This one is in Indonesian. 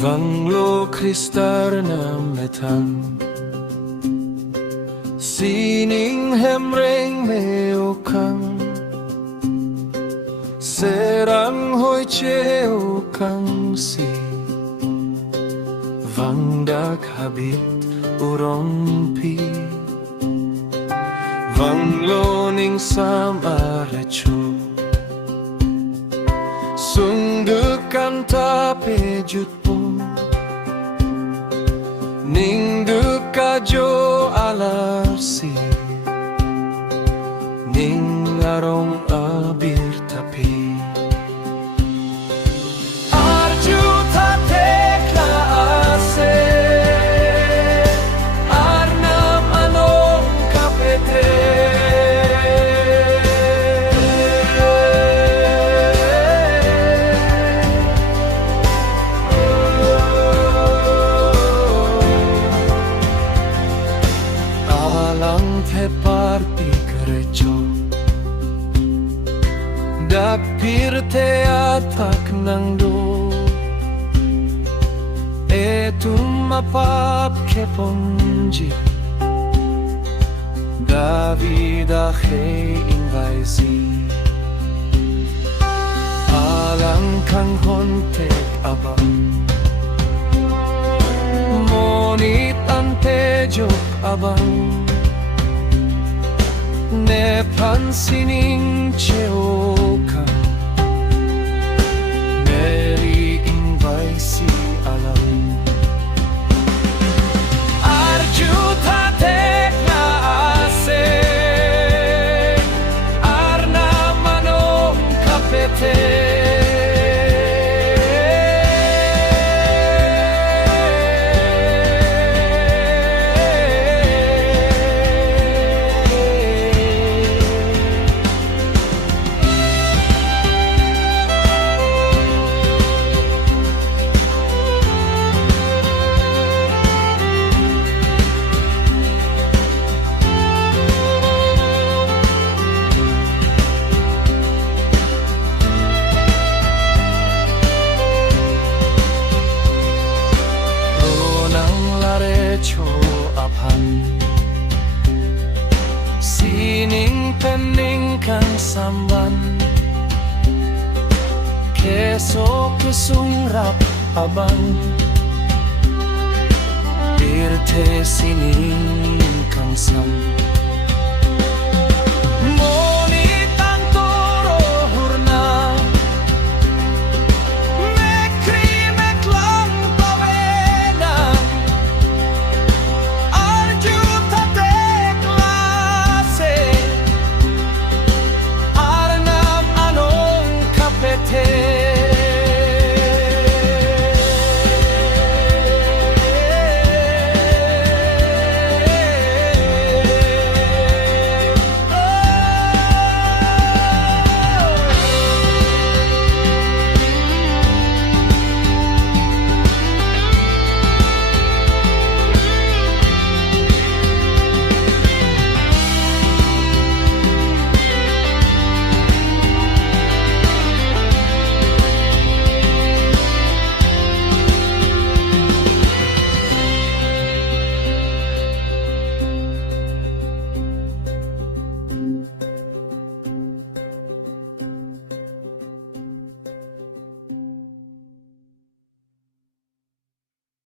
Vanglo Khrist Arnam methang sining rengme o-kang anghoi che-okang Vang habit uronpi Vanglo ning'sam aRecho Ningduk anta pejutpo Ningduk alarsi arong birta Arjutha Tek'la Arnam anong kapethe Alang theparpik Recho Pirthe athak nangdo Etum apap keponji invaisi Alang apap monit ante abang nepan sining che-okang invaisi Alang Arjutha Tek'la Arnam anong kapethe Ronang la Recho apan sining pening kang samban keso kesungrap abang Pirthe sining kang sam